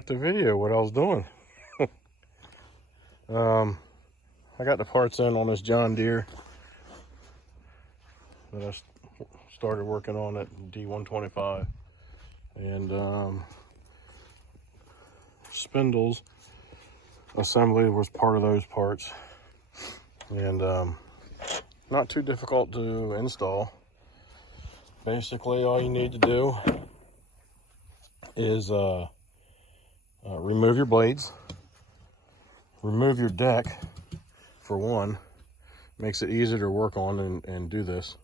forgot to video what I was doing. I got the parts in on this John Deere that I started working on at D125, and spindles assembly was part of those parts, and not too difficult to install. Basically, all you need to do is remove your blades, remove your deck for one. Makes it easier to work on and do this.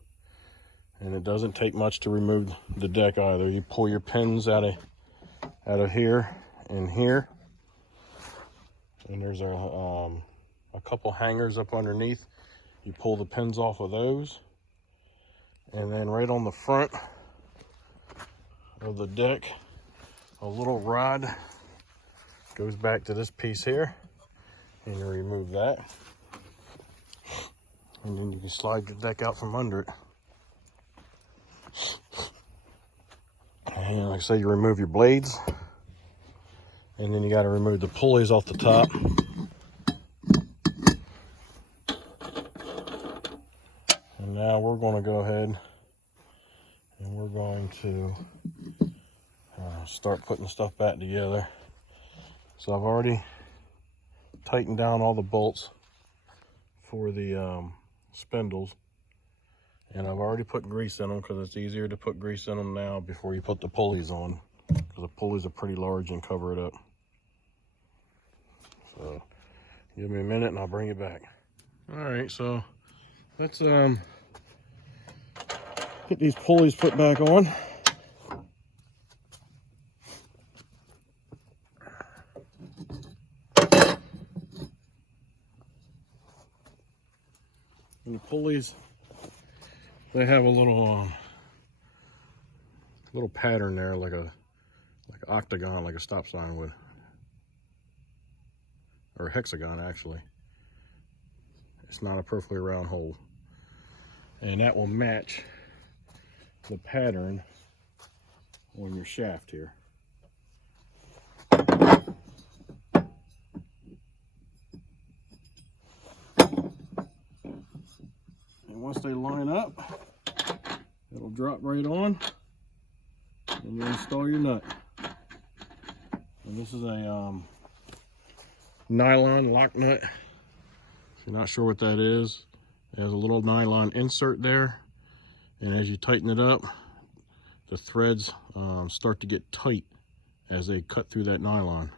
And it doesn't take much to remove the deck either. You pull your pins out of here and here, and there's a couple hangers up underneath. You pull the pins off of those, and then right on the front of the deck, a little rod goes back to this piece here, and you remove that, and then you can slide your deck out from under it. And like I said, you remove your blades, and then you got to remove the pulleys off the top. And now we're going to go ahead and we're going to start putting the stuff back together. So I've already tightened down all the bolts for the spindles, and I've already put grease in them because it's easier to put grease in them now before you put the pulleys on, because the pulleys are pretty large and cover it up. So give me a minute and I'll bring it back. All right, so let's get these pulleys put back on. And the pulleys, they have a little pattern there, like an octagon, like a stop sign would, or a hexagon actually. It's not a perfectly round hole, and that will match the pattern on your shaft here. And once they line up, it'll drop right on, and you install your nut. And this is a nylon lock nut. If you're not sure what that is, it has a little nylon insert there, and as you tighten it up, the threads start to get tight as they cut through that nylon.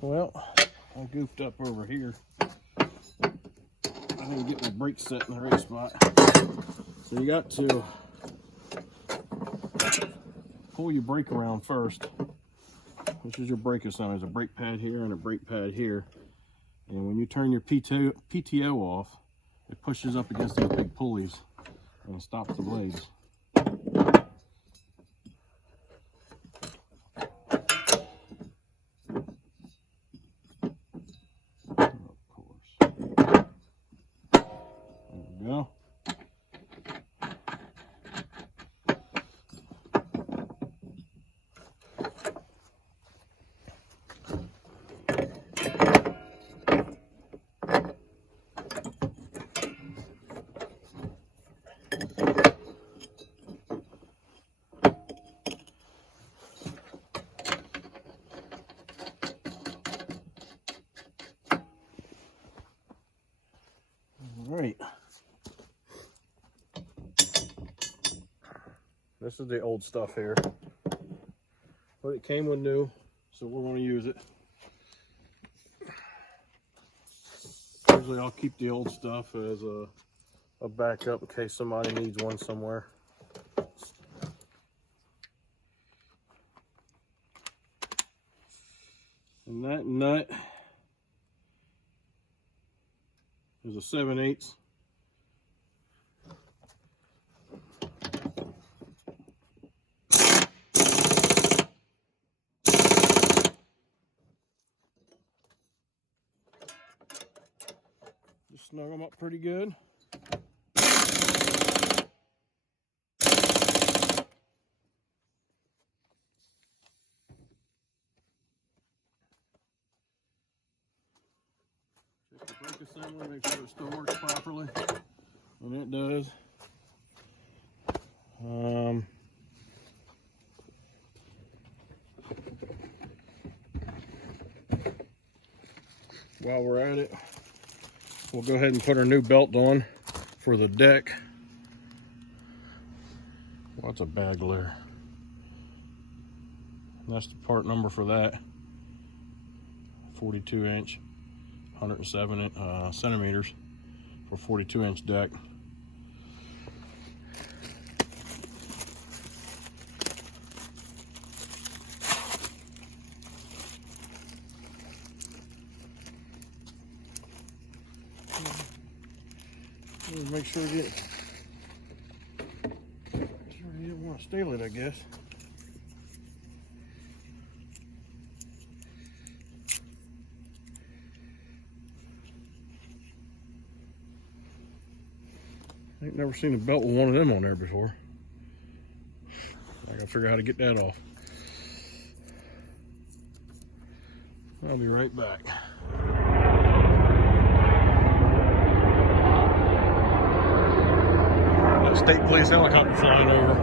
Well, I goofed up over here. I didn't get my brake set in the right spot. So you got to pull your brake around first. This is your brake assembly. There's a brake pad here and a brake pad here. And when you turn your PTO off, it pushes up against these big pulleys and stops the blades. Go. All right. This is the old stuff here, but it came with new, so we're going to use it. Usually I'll keep the old stuff as a backup in case somebody needs one somewhere. And that nut is a 7/8. Snug them up pretty good. Check the brake assembly, make sure it still works properly, and it does. While we're at it, we'll go ahead and put our new belt on for the deck. Well, that's a bad glare. That's the part number for that. 42 inch, 107 centimeters for 42 inch deck. Make sure you don't want to steal it, I guess. I ain't never seen a belt with one of them on there before. I gotta figure out how to get that off. I'll be right back. State police helicopter flying over.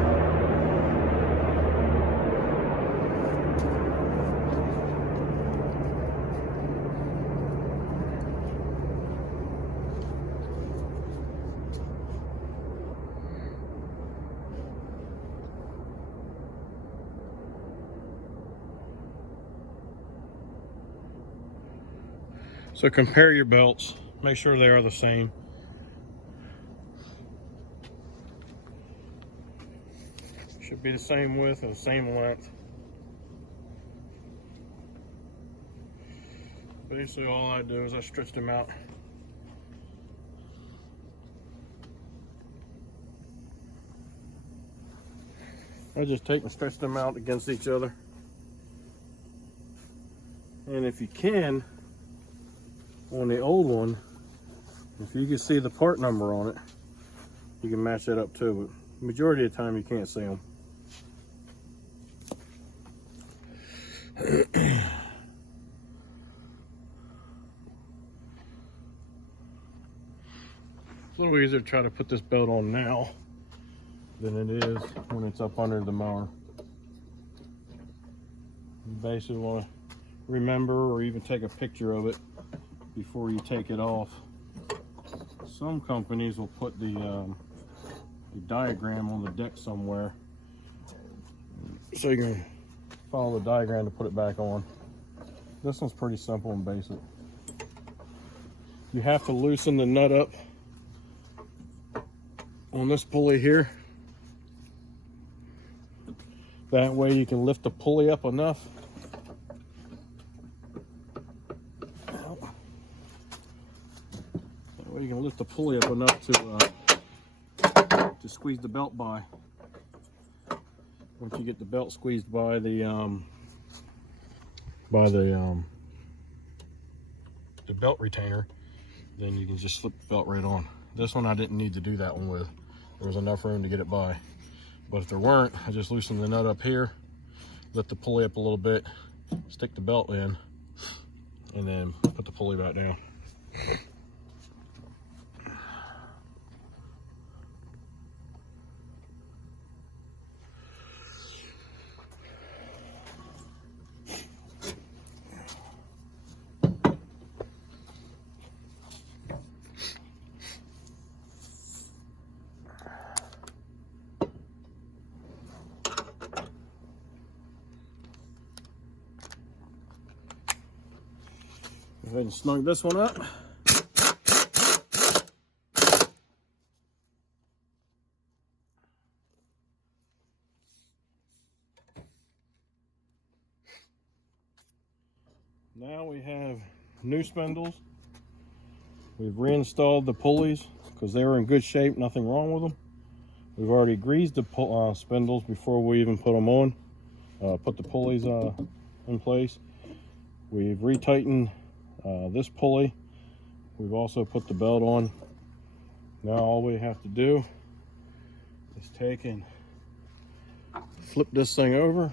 So compare your belts, make sure they are the same. Should be the same width and the same length. Basically all I do is I stretch them out. I just take and stretch them out against each other. And if you can, on the old one, if you can see the part number on it, you can match that up too. But majority of the time you can't see them. A little easier to try to put this belt on now than it is when it's up under the mower. You basically want to remember or even take a picture of it before you take it off. Some companies will put the diagram on the deck somewhere so you can follow the diagram to put it back on. This one's pretty simple and basic. You have to loosen the nut up on this pulley here. That way you can lift the pulley up enough you can lift the pulley up enough to squeeze the belt by. Once you get the belt squeezed by the belt retainer, then you can just slip the belt right on. This one I didn't need to do that one with. There was enough room to get it by. But if there weren't, I just loosen the nut up here, lift the pulley up a little bit, stick the belt in, and then put the pulley back down. Go ahead and snug this one up. Now we have new spindles. We've reinstalled the pulleys because they were in good shape, nothing wrong with them. We've already greased the spindles before we even put them on, put the pulleys in place. We've retightened this pulley We've also put the belt on. Now all we have to do is take and flip this thing over.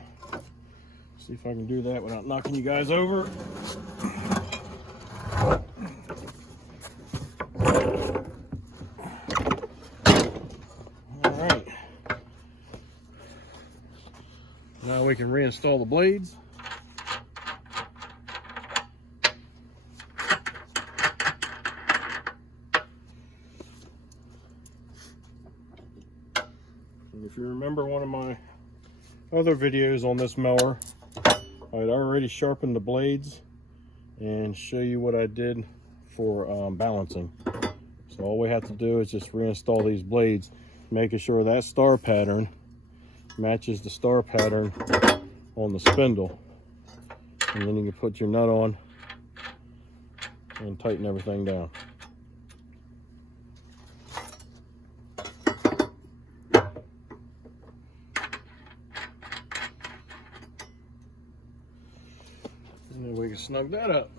See if I can do that without knocking you guys over. All right. Now we can reinstall the blades. And if you remember one of my other videos on this mower, I had already sharpened the blades and show you what I did for balancing. So all we have to do is just reinstall these blades, making sure that star pattern matches the star pattern on the spindle. And then you can put your nut on and tighten everything down. And then we can snug that up.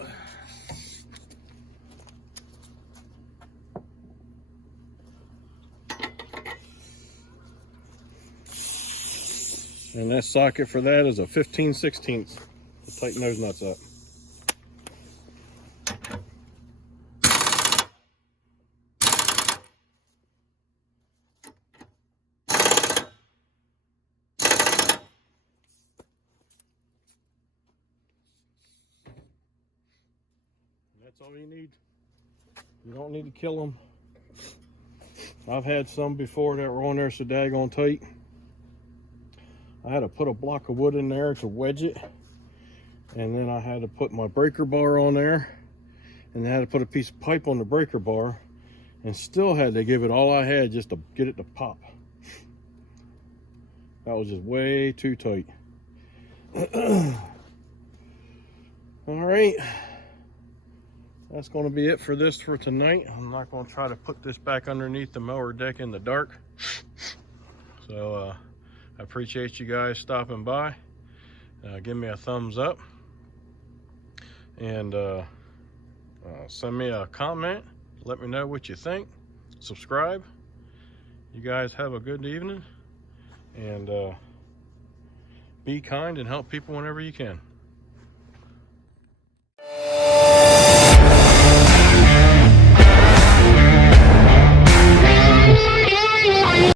And that socket for that is a 15/16 to tighten those nuts up. That's all you need. You don't need to kill them. I've had some before that were on there so daggone tight. I had to put a block of wood in there to wedge it, and then I had to put my breaker bar on there, and I had to put a piece of pipe on the breaker bar, and still had to give it all I had just to get it to pop. That was just way too tight. All right, that's going to be it for this for tonight. I'm not going to try to put this back underneath the mower deck in the dark. So I appreciate you guys stopping by. Give me a thumbs up and send me a comment. Let me know what you think. Subscribe. You guys have a good evening, and be kind and help people whenever you can.